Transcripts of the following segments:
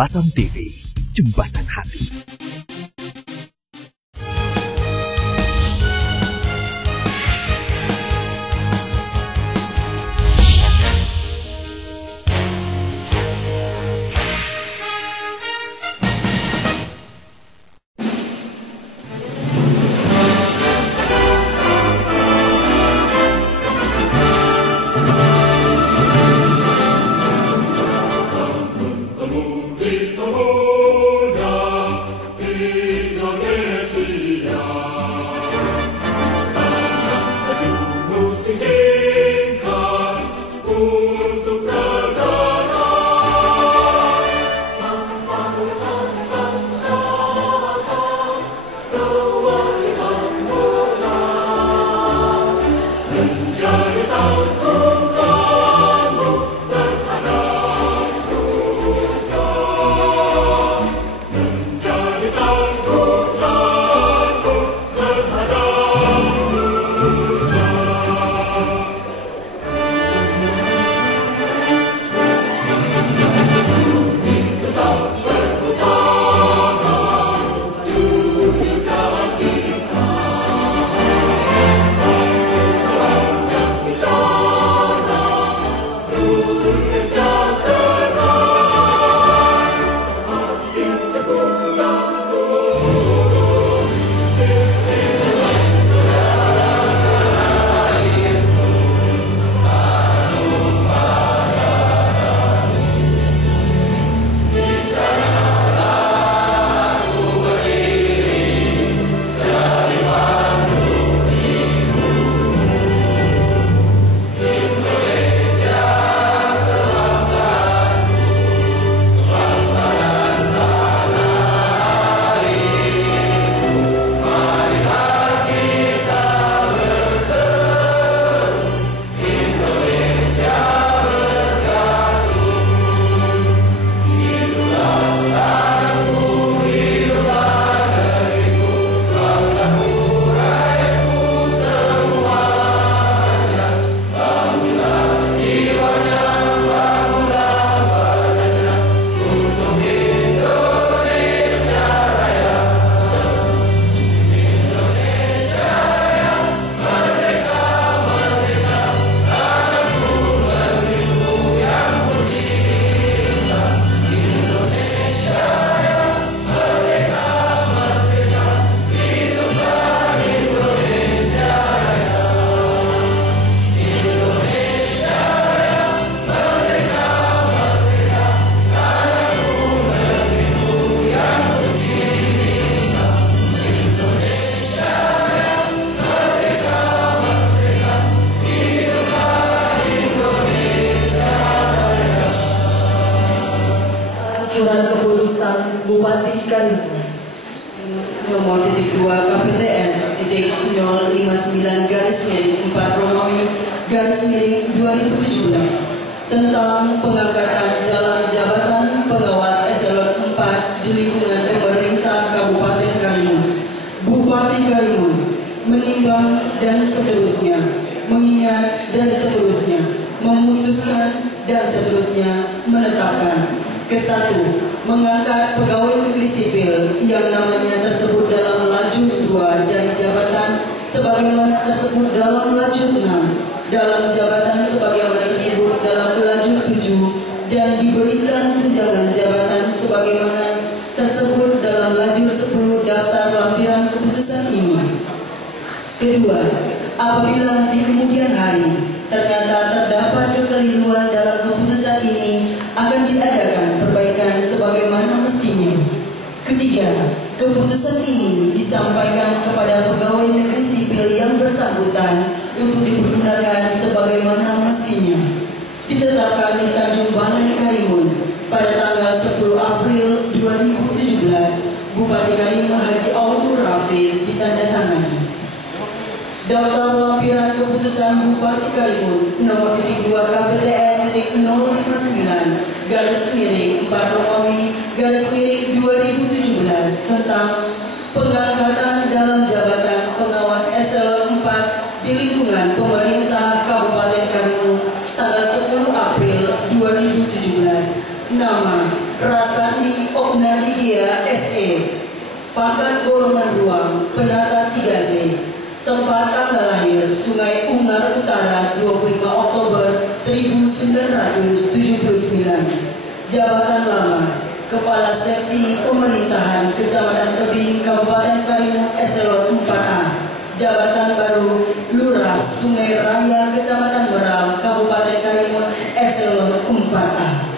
Jembatan TV, Jembatan Hati. Surat keputusan Bupati Karimun nomor 2 KPTS 059 /4 Romawi /2017 tentang pengangkatan dalam jabatan pengawas eselon 4 di lingkungan pemerintah Kabupaten Karimun. Bupati Karimun menimbang dan seterusnya, mengingat dan seterusnya, memutuskan dan seterusnya, menetapkan. Ke-1, mengangkat pegawai negeri sipil yang namanya tersebut dalam lajur 2 dari jabatan sebagaimana tersebut dalam lajur 6, dalam jabatan sebagaimana tersebut dalam lajur 7, dan diberikan tunjangan jabatan sebagaimana tersebut dalam lajur 10 daftar lampiran keputusan ini. Kedua, apabila di kemudian hari ternyata terdapat kekeliruan dalam keputusan ini, akan diadakan perbaikan sebagaimana mestinya. Ketiga, keputusan ini disampaikan kepada pegawai negeri sipil yang bersangkutan untuk dipergunakan sebagaimana mestinya. Ditetapkan di Tanjung Balai Karimun pada tanggal 10 April 2017, Bupati Karimun Haji Audur Rafiq ditandatangani. Daftar lampiran keputusan Bupati Karimun nomor 2 KPTS 059 /4 Romawi /2017 tentang pengangkatan dalam jabatan pengawas eselon 4 di lingkungan pemerintah Kabupaten Karimun tanggal 10 April 2017. Nama Rasani Beruang, Penata 3C. Tempat tanggal lahir Sungai Ungar Utara 25 Oktober 1979. Jabatan lama Kepala Seksi Pemerintahan Kecamatan Tebing Kabupaten Karimun Eselon 4A. Jabatan baru Lurah Sungai Raya Kecamatan Meral Kabupaten Karimun Eselon 4A.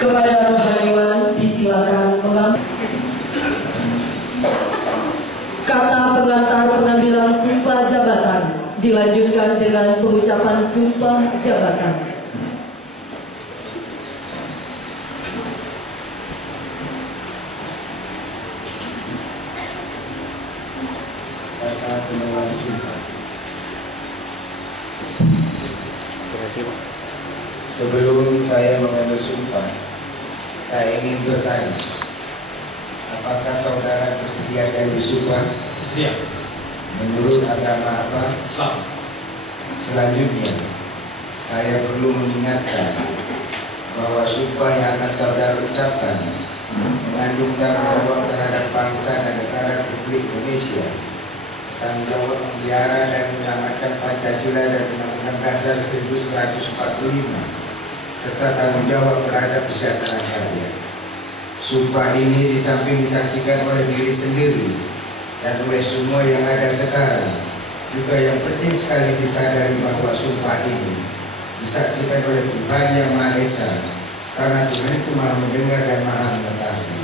Kepada rohaniwan disilakan mengambil kata pengantar pengambilan sumpah jabatan, dilanjutkan dengan pengucapan sumpah jabatan. Kata pengambilan sumpah. Sebelum saya mengambil sumpah, saya ingin bertanya, apakah saudara bersedia dan bersumpah? Siap. Menurut agama apa? Islam. Selanjutnya, saya perlu mengingatkan bahwa sumpah yang akan saudara ucapkan mengandung tanggung jawab terhadap bangsa dan negara Republik Indonesia, tanggung jawab memelihara dan menyelamatkan Pancasila dan Undang-Undang Dasar 1945, serta tanggung jawab terhadap kesejahteraan rakyat. Sumpah ini di samping disaksikan oleh diri sendiri dan oleh semua yang ada sekarang, juga yang penting sekali disadari bahwa sumpah ini disaksikan oleh Tuhan Yang Maha Esa, karena Tuhan itu Maha mendengar dan Maha mengetahui.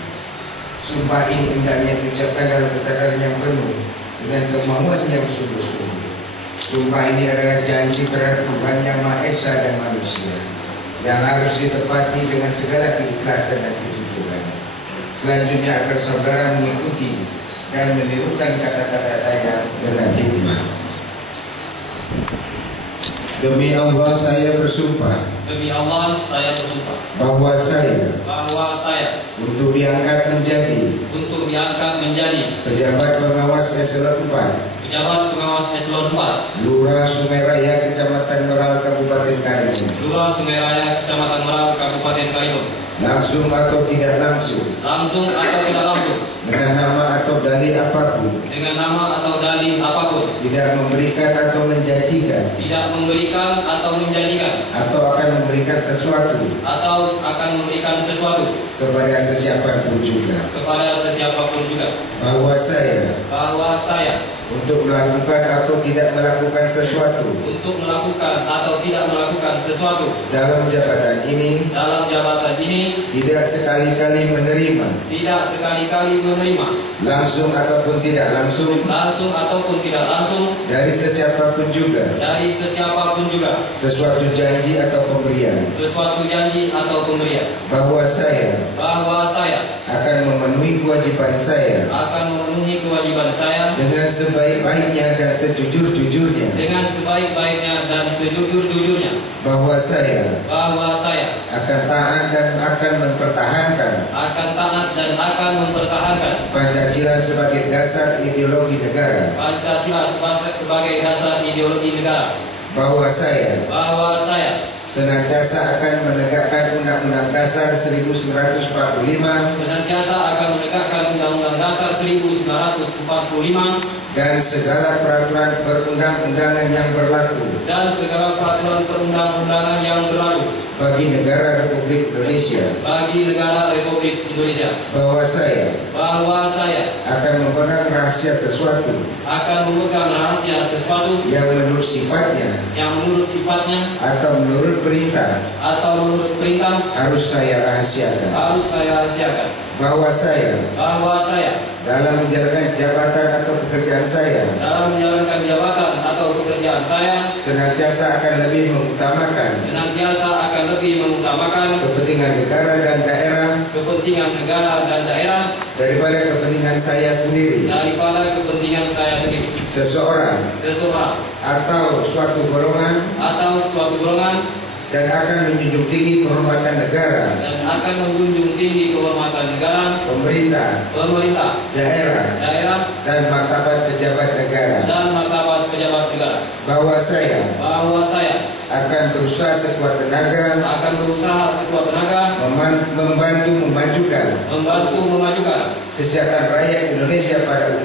Sumpah ini hendaknya diucapkan dalam kesadaran yang penuh dengan kemauan yang sungguh-sungguh. Sumpah ini adalah janji terhadap Tuhan Yang Maha Esa dan manusia, yang harus ditepati dengan segala keikhlasan dan kejujuran. Selanjutnya agar saudara mengikuti dan menirukan kata-kata saya dengan hikmah. Demi Allah saya bersumpah. Demi Allah saya bersumpah Bahwa saya untuk diangkat menjadi pejabat pengawas eselon 4 Lurah Sungai Raya Kecamatan Meral Kabupaten Karimun. Lurah Sungai Raya Kecamatan Meral Kabupaten Karimun. Langsung atau tidak langsung. Dengan nama atau dalih apapun. Tidak memberikan atau menjanjikan. Atau akan memberikan sesuatu. Kepada sesiapapun juga. Bahwa saya untuk melakukan atau tidak melakukan sesuatu dalam jabatan ini tidak sekali-kali menerima langsung ataupun tidak langsung dari sesiapapun juga sesuatu janji atau pemberian. Bahwa saya akan memenuhi kewajiban saya dengan sebaik-baiknya dan sejujur-jujurnya. Bahwa saya akan taat dan akan mempertahankan Pancasila sebagai dasar ideologi negara. Bahwa saya senantiasa akan menegakkan Undang-Undang Dasar 1945 dan segala peraturan perundang-undangan yang berlaku bagi negara Republik Indonesia. Bahwa saya akan memegang rahasia sesuatu yang menurut sifatnya atau menurut perintah harus saya rahasiakan. Bahwa saya dalam menjalankan jabatan atau pekerjaan saya senantiasa akan lebih mengutamakan kepentingan negara dan daerah daripada kepentingan saya sendiri. Seseorang atau suatu golongan dan akan menjunjung tinggi kehormatan negara, pemerintah, daerah, dan martabat pejabat negara. negara. bahwa saya Bahwa saya akan berusaha sekuat tenaga membantu memajukan kesejahteraan rakyat Indonesia pada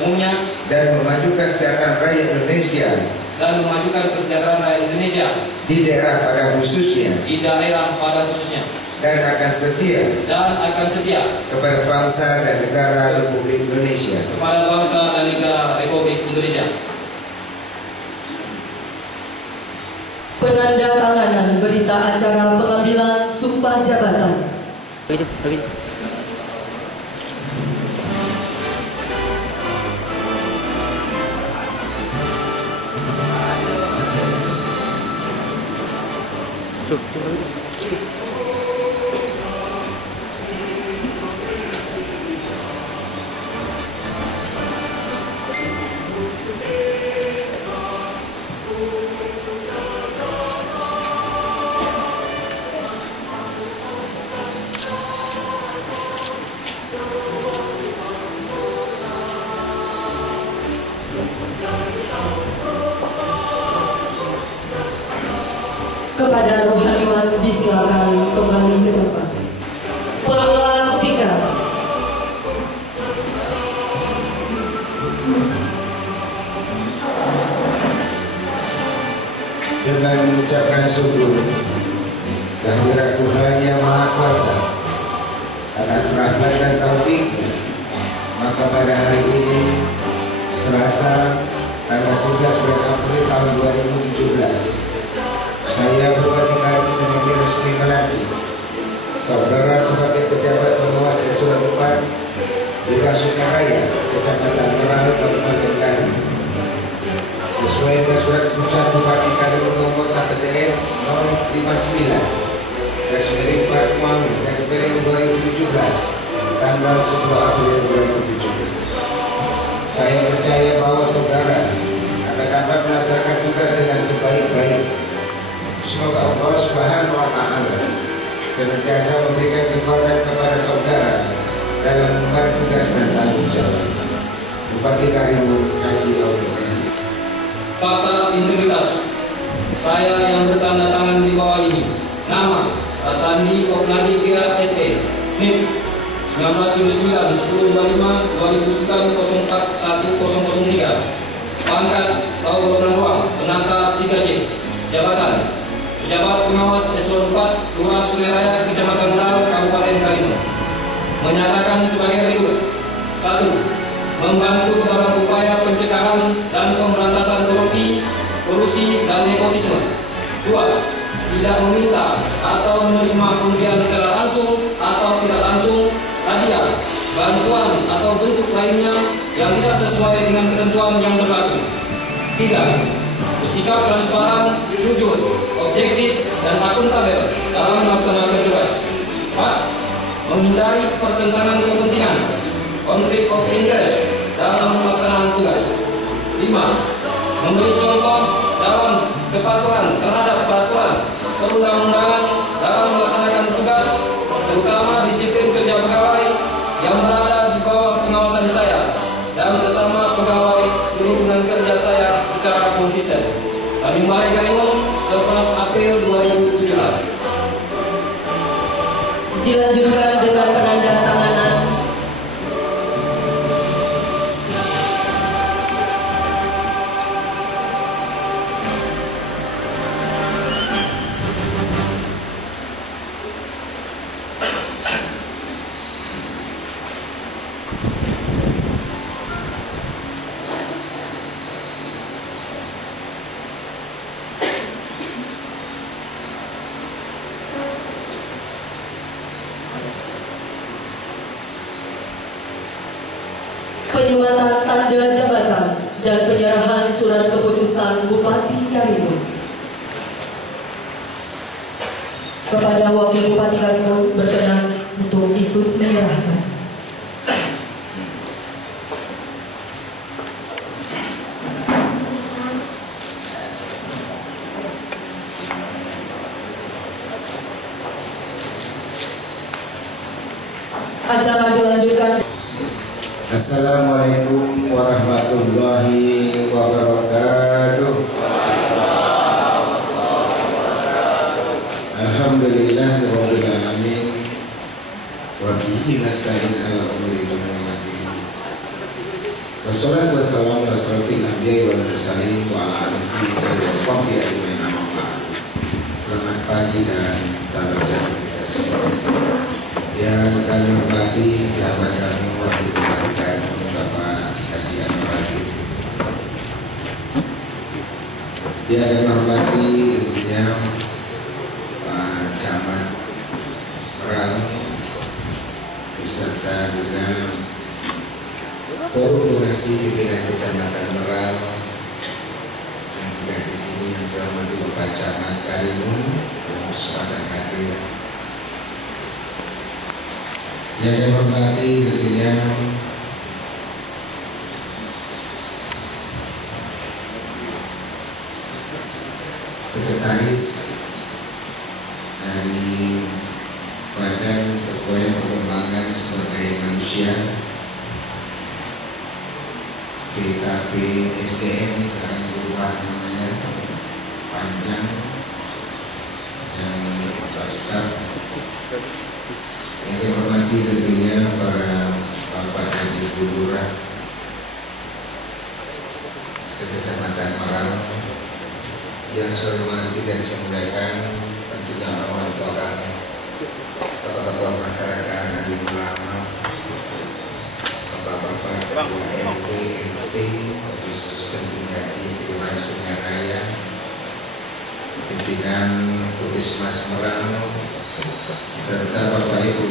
umumnya dan memajukan kesejahteraan rakyat Indonesia di daerah pada khususnya dan akan setia kepada bangsa dan negara Republik Indonesia. Penandatanganan berita acara pengambilan sumpah jabatan. Kepada rohaniwan disilakan kembali ke tempat. Pelantikan. Dengan mengucapkan syukur kehadirat Tuhan Yang Maha Kuasa atas rahmat dan taufiknya, maka pada hari ini Selasa tanggal 11 bulan April tahun 2017 saya Bupati Karimun dengan resmi melantik saudara sebagai pejabat pengawas eselon 4 Lurah Sukaraya, Kecamatan Meral, Kabupaten Karimun, sesuai dengan surat keputusan Bupati Karimun nomor KPTS 059/4 Muhammad dari periode 2017 tanggal 10 April 2017. Saya percaya bahwa saudara akan dapat melaksanakan tugas dengan sebaik-baiknya. Semoga Allah Subhanahu wa Ta'ala senantiasa memberikan kekuatan kepada saudara dalam mengemban tugas dan tanggung jawab. Bupati Karimun Haji Aulia. Fakta integritas. Saya yang bertanda tangan di bawah ini. Nama Sandi Oknadi Kira SE. NIP 1979 1025 2009 041003. Pangkat Paul Ruang Penata 3J. Jabatan Pejabat Pengawas Eselon 4 Lurah Sukaraya, Kecamatan Meral, Kabupaten Karimun. Menyatakan sebagai berikut. 1. Membantu dalam upaya pencegahan dan pemberantasan korupsi dan nepotisme. 2. Tidak meminta atau menerima pemberian secara langsung atau tidak langsung, hadiah, bantuan atau bentuk lainnya yang tidak sesuai dengan ketentuan yang berlaku. 3. Bersikap transparan, jujur, objektif, dan akuntabel dalam melaksanakan tugas. 4. Menghindari pertentangan kepentingan, konflik of interest dalam pelaksanaan tugas. 5. Memberi contoh dalam kepatuhan terhadap peraturan perundang-undangan dalam melaksanakan tugas, terutama disiplin kerja pegawai yang berada di bawah pengawasan saya dan sesama pegawai di lingkungan kerja saya secara konsisten. Kami Balai Karimun 11 April 2017. Dilanjutkan dengan penandatanganan. Penyematan tanda jabatan dan penyerahan surat keputusan Bupati Karimun. Kepada Wakil Bupati Karimun berkenan untuk ikut menyerahkan. Acara dilanjutkan. Assalamualaikum warahmatullahi wabarakatuh. Alhamdulillahirabbil alamin. Wa bihi nasta'in ala umuri dunya wa din. Wassalatu wassalamu ala asyrofil anbiya'i wal mursalin wa ala alihi wa sahbihi ajma'in. Selamat pagi dan salam sejahtera kita semua. Yang kami hormati sahabat kami wakil kebaikan Bapak Haji Anwar Rasid. Yang kami hormati tentunya Pak Camat Merang beserta juga forum donasi pimpinan Kecamatan Merang, dan juga di sini yang saya hormati Bapak Camat Karimun yang bersepadan hadir. Yang saya hormati tentunya Sekretaris dari Badan Kepegawaian Pengembangan Sumber Daya Manusia BKP SDM, sekarang berubah namanya, panjang, dan Bapak Staf. Yang saya hormati tentunya para Bapak Haji Bulurah Sekecamatan Merang, yang saya hormati dan saya muliakan tentunya orang tua kami, tokoh-tokoh masyarakat, ahli ulama, bapak-bapak ketua RT, MT, khusus tentunya di Kelurahan Sungai Raya, pimpinan Puskesmas Merang, serta Bapak Ibu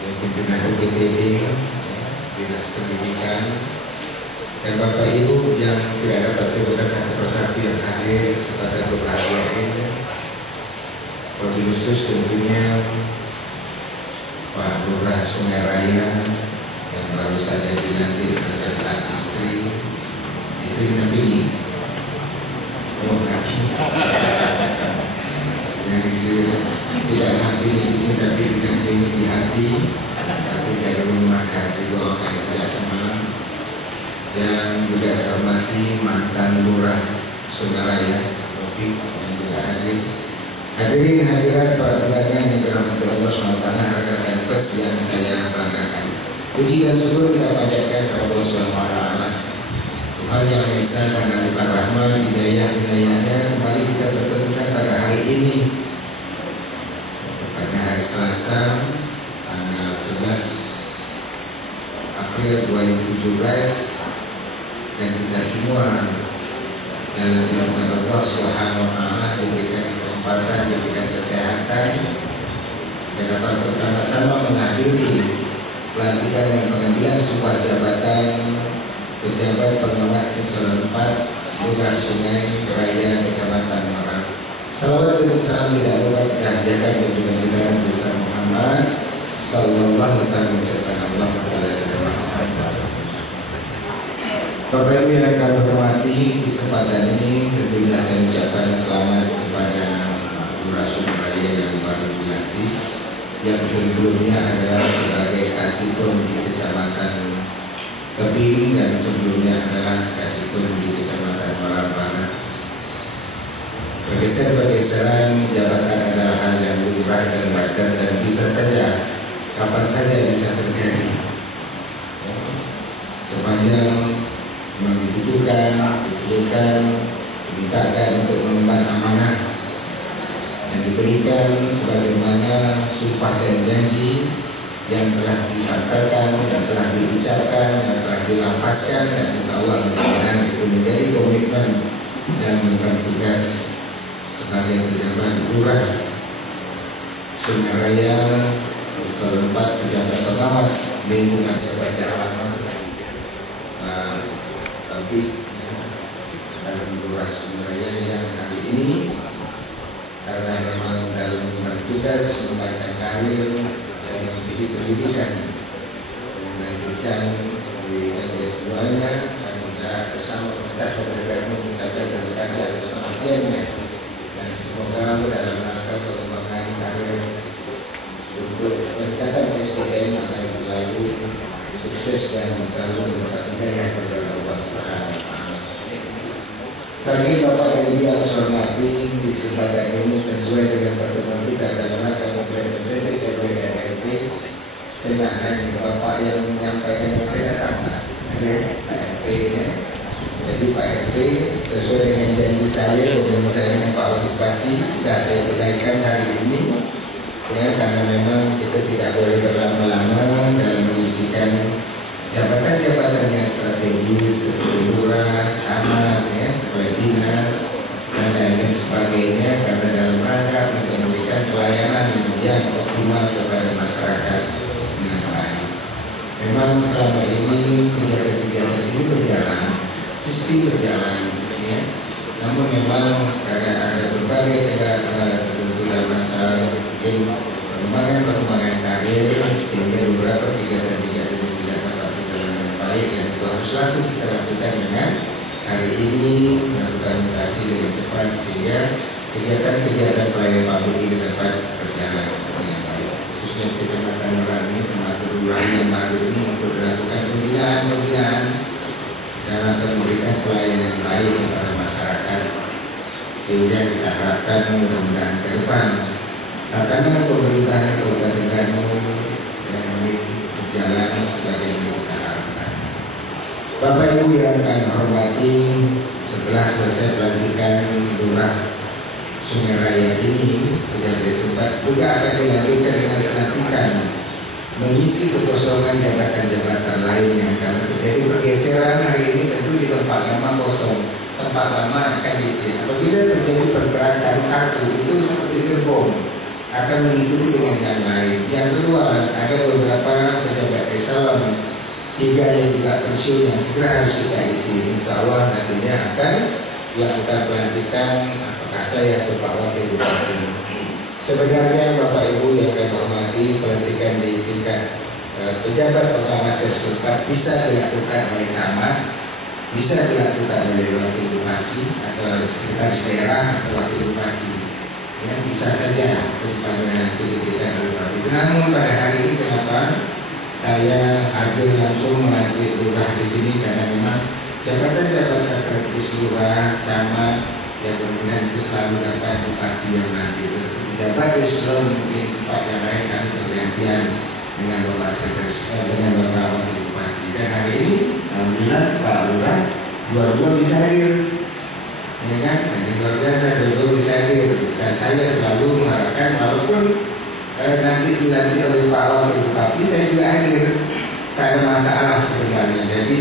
yang pimpinan UPTD, Dinas Pendidikan, dan Bapak Ibu yang tidak dapat sebutkan satu persatu yang hadir kesempatan berbahagia ini. Wabil khusus tentunya Pak Lurah Sungai Raya yang baru saja dilantik beserta istri Nabini. Oh, kaki. Yang istri tidak Nabini di sini, tapi Nabini di hati. Pasti dari rumah hati doakan tidak semalam. Dan juga saya hormati mantan Lurah Sungai Raya Topik yang juga hadir. Hadirin hadirat para pedagang yang dirahmati Allah SWT, rekan-rekan pers yang saya banggakan. Puji dan syukur kita panjatkan kepada Allah SWT. Tuhan yang Maha Esa karena limpah rahmat, hidayah-hidayahnya kembali kita bertemukan pada hari ini, pada hari Selasa tanggal 11 April 2017. Dan kita semua dalam lindungan Allah Subhanahu wa Ta'ala diberikan kesempatan, diberikan kesehatan, dan dapat bersama-sama menghadiri pelantikan dan pengambilan sumpah jabatan pejabat pengawas eselon 4 Lurah Sungai Raya Kecamatan Merang. Salawat dan salam tidak lupa kita hadiahkan kepada kita Nabi Muhammad sallallahu alaihi wasallam. Ucapkan Allahumma shalli ala Muhammad. Bapak Ibu yang kami hormati, di kesempatan ini tentunya saya ucapkan selamat kepada Lurah Sungai Raya yang baru dilantik, yang sebelumnya adalah sebagai Kasikom di Kecamatan Tebing dan sebelumnya adalah Kasikom di Kecamatan Merang Barat. Pergeseran jabatan adalah hal yang lumrah dan wajar dan bisa saja, kapan saja bisa terjadi. Sepanjang dibutuhkan, dimintakan untuk mengemban amanah yang diberikan sebagaimana sumpah dan janji yang telah disampaikan dan telah diucapkan dan telah dilafazkan, dan insya Allah mudah-mudahan itu menjadi komitmen dan mengemban tugas sebagai pejabat Lurah Sungai Raya eselon 4 pejabat pengawas lingkungan sebagai alamat tapi dalam Lurah Sungai Raya yang hari ini karena memang dalam mengemban tugas, mengembangkan karir dan memiliki pendidikan, melanjutkan pendidikan S2-nya dan juga bersama kita mencapai terima kasih atas perhatiannya, dan semoga dalam rangka pengembangan karir untuk peningkatan SDM akan selalu sukses dan selalu mendapat hidayah kepada Allah Subhanahu wa Ta'ala. Sekali Bapak dan Ibu yang saya hormati, di kesempatan ini sesuai dengan pertemuan kita dalam rangka memulai Pacific RWRP, saya nak nanya Bapak yang menyampaikan yang saya datang ada Pak RP ini. Jadi Pak RP sesuai dengan janji saya bertemu saya dengan Pak Bupati, sudah saya tunaikan hari ini. Ya, karena memang kita tidak boleh berlama-lama dalam mengisikan jabatan-jabatan yang strategis seperti lurah, camat, ya, kepala dinas dan lain sebagainya, karena dalam rangka untuk memberikan pelayanan yang optimal kepada masyarakat dengan baik. Memang selama ini kegiatan-kegiatan ini berjalan, sistem berjalan, ya. Namun memang karena ada berbagai kendala tertentu dalam rangka perkembangan karir, sehingga beberapa kegiatan-kegiatan ini tidak dapat berjalan dengan baik, dan itu harus selalu kita lakukan dengan hari ini melakukan mutasi dengan cepat sehingga kegiatan-kegiatan pelayanan publik ini dapat berjalan dengan baik. Khususnya Kecamatan Merak ini termasuk lurah yang baru ini untuk dilakukan pembinaan dan akan memberikan pelayanan yang baik kepada masyarakat, sehingga kita harapkan mudah-mudahan ke depan tatanan pemerintahan Kabupaten Karimun yang berjalan sebagaimana kita harapkan. Bapak Ibu yang kami hormati, setelah selesai pelantikan lurah Sungai Raya ini, tidak sempat juga akan dilanjutkan dengan pelantikan mengisi kekosongan jabatan-jabatan lainnya, karena terjadi pergeseran hari ini. Tentu di tempat lama kosong, tempat lama akan diisi. Apabila terjadi pergerakan satu, itu seperti gerbong akan mengikuti dengan yang lain. Yang kedua, ada beberapa pejabat eselon 3 yang juga pensiun yang segera harus kita isi. Insya Allah nantinya akan dilakukan pelantikan apakah saya atau Pak Wakil Bupati. Sebenarnya Bapak Ibu yang kami hormati, pelantikan di tingkat pejabat pengawas setempat bisa dilakukan oleh camat, bisa dilakukan oleh Wakil Bupati atau sekretaris daerah atau Wakil Bupati. Ya, bisa saja kepada nanti diberikan oleh Bupati. Namun pada hari ini kenapa saya hadir langsung melantik lurah di sini, karena memang jabatan-jabatan strategis lurah, camat, yang kemudian itu selalu dapat bupati yang nanti dapat eselon mungkin tempat yang lain kami bergantian dengan Bapak Sekretaris dengan Bapak Wakil Bupati. Dan hari ini alhamdulillah Pak Lurah dua-dua bisa hadir, ya kan? Ini luar biasa, dua-dua bisa hadir. Dan saya selalu mengharapkan walaupun nanti dilantik oleh Pak Wakil Bupati, saya juga hadir, tak ada masalah sebenarnya. Jadi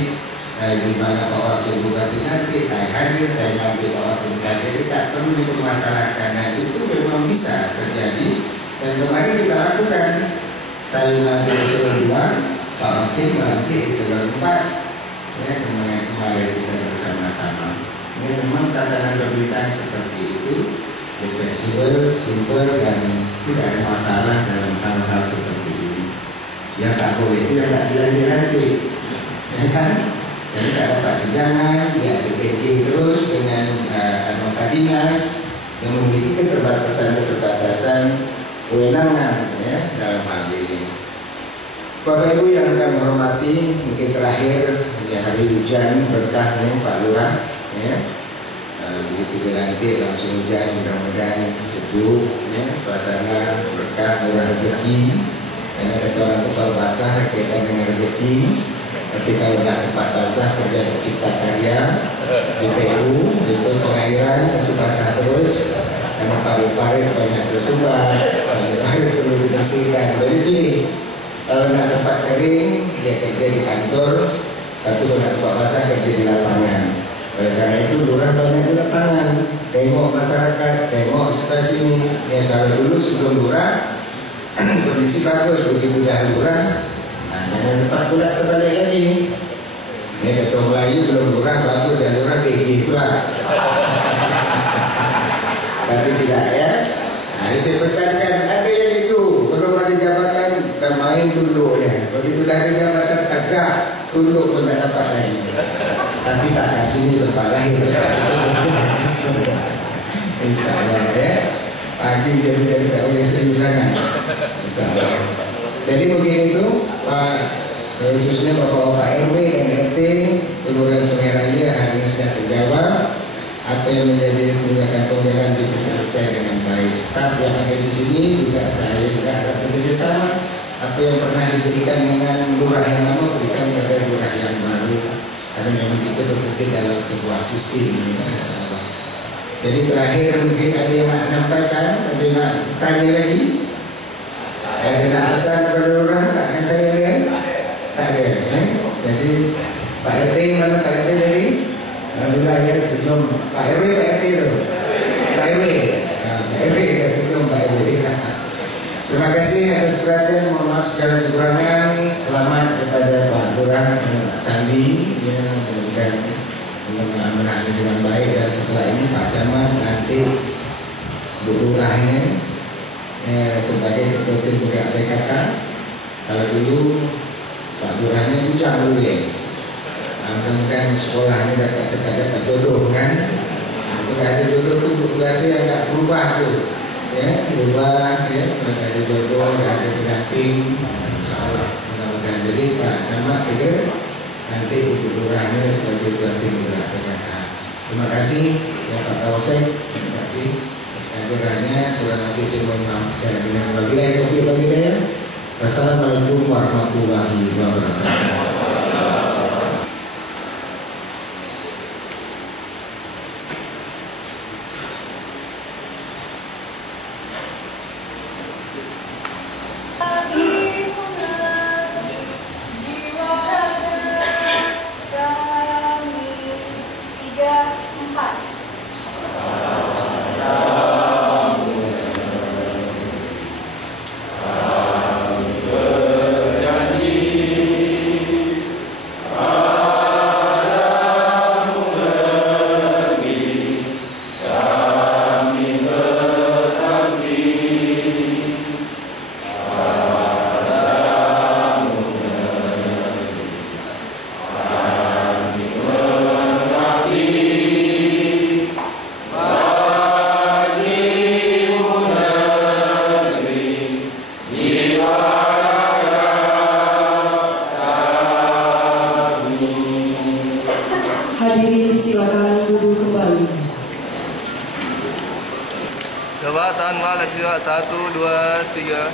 di mana Pak Wakil Bupati nanti saya hadir, saya nanti Pak Wakil Bupati, jadi tak perlu dipermasalahkan. Nah, itu memang bisa terjadi, dan kemarin kita lakukan. Saya nanti eselon 2, Pak Wakil nanti eselon 4. Ya, kemarin kita bersama-sama. Ya, memang tatanan pemerintahan seperti itu, fleksibel, simpel, dan tidak ada masalah dalam hal-hal seperti ini. Ya tak boleh, tidak tak dilantik, ya kan? Jadi tak dapat dijangan, ya CPJ terus dengan anggota dinas yang memiliki keterbatasan kewenangan, ya, dalam hal ini. Bapak Ibu yang kami hormati, mungkin terakhir ya, hari hujan berkah nih Pak Lurah, ya. Begitu dilantik langsung hujan, mudah-mudahan sejuk, ya, suasana berkah, murah rezeki. Karena ada orang itu soal basah kaitan dengan rezeki, tapi kalau nggak tempat basah kerja cipta karya di PU itu pengairan tentu basah terus, karena parit-parit banyak tersumbat, parit-parit perlu dibersihkan. Jadi pilih, kalau nggak tempat kering dia kerja di kantor, tapi kalau nggak tempat basah kerja di lapangan. Oleh karena itu lurah banyak di lapangan, tengok masyarakat, tengok situasi ini. Ya, kalau dulu sebelum lurah kondisi bagus, begitu dah lurah, nah jangan tempat pula terbalik lagi. Ya, ketua Melayu belum lurah bagus, dan lurah gigi pula. Tapi tidak, ya. Nah, saya pesankan ada yang itu, belum ada jabatan dan main tunduknya. Begitu dah ada jabatan tegak, tunduk pun tak dapat lagi. Tapi tak kasih ini tempat lain. Insya Allah, ya. Pagi jadi tak boleh serius sangat. Insya Allah. Jadi begini itu Pak khususnya Bapak-Bapak RW dan RT Kelurahan Sungai Raya hari ini sudah terjawab. Apa yang menjadi tunggakan bisa selesai dengan baik. Staf yang ada di sini juga saya juga harap bekerjasama. Apa yang pernah diberikan dengan lurah yang lama berikan kepada lurah yang baru. Karena memang kita bekerja dalam sebuah sistem. Insyaallah. Jadi terakhir mungkin ada yang nak sampaikan, ada yang nak tanya lagi. Ada nak pesan kepada lurah, takkan saya kan? Tak ada. Jadi Pak RT mana Pak RT tadi? Alhamdulillah ya sebelum Pak RW Pak RT itu Pak RW Pak RW ya sebelum Pak RW. Terima kasih atas perhatian, mohon maaf segala kekurangan. Selamat kepada Pak Lurah Sandi ya, mudah-mudahan menangani dengan baik. Dan setelah ini Pak Camat nanti Bu Lurahnya sebagai ketua tim penggerak PKK. Kalau dulu Pak Lurahnya bujang dulu ya. Mudah-mudahan sekolahnya dapat jodoh kan. Tidak ada jodoh tuh tugasnya yang tidak berubah tuh ya, berubah ya, tidak ada jodoh, tidak ada pendamping. Insyaallah mudah-mudahan. Jadi Pak Camat segera nanti Ibu Lurahnya sebagai ketua tim penggerak PKK. Terima kasih ya Pak Kausek, terima kasih atas kehadirannya. Kurang lebih saya mohon maaf saya dengan wabillahi taufiq wal hidayah. Wassalamualaikum warahmatullahi wabarakatuh. Hadirin silakan duduk kembali. Jabatan Malaysia 1, 2, 3.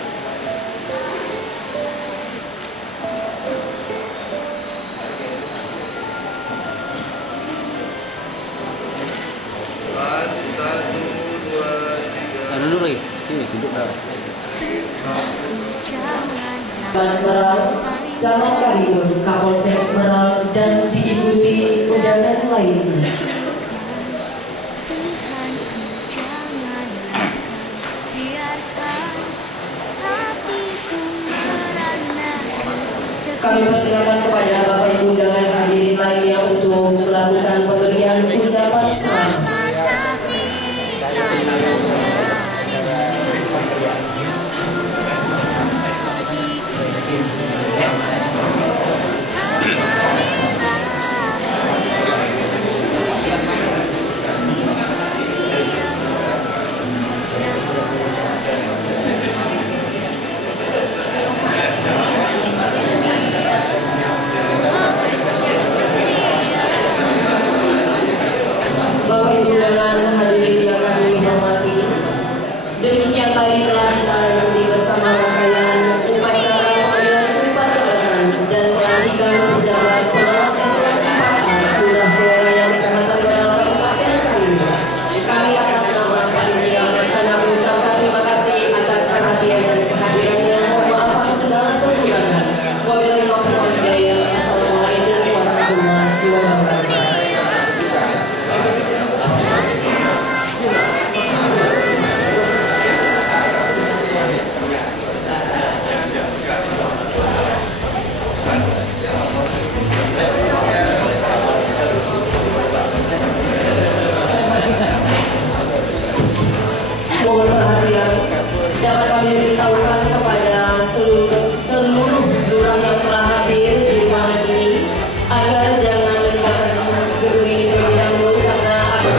Duduk lagi. Sini duduk dah. Meral, Camat Karimun, Kapolsek Meral, dan diikuti undangan lainnya. Kami persilakan kepada Bapak Ibu undangan hadirin lainnya untuk melakukan pemberian ucapan selamat. Bapak Ibu undangan hadirin yang kami hormati, demikian tadi telah kita ikuti bersama rangkaian upacara pemilihan sumpah jabatan dan pelantikan pejabat pengawas eselon 4A Kelurahan Sungai Raya Kecamatan Meral Kabupaten Karimun. Kami atas nama panitia pelaksana mengucapkan terima kasih atas perhatian dan kehadirannya. Mohon maaf atas segala kekurangan. Wabillahi taufiq wal hidayah. Assalamualaikum warahmatullahi wabarakatuh. Mohon perhatian, dapat kami beritahukan kepada seluruh lurah yang telah hadir di ruangan ini agar jangan meninggalkan gedung ini terlebih dahulu karena akan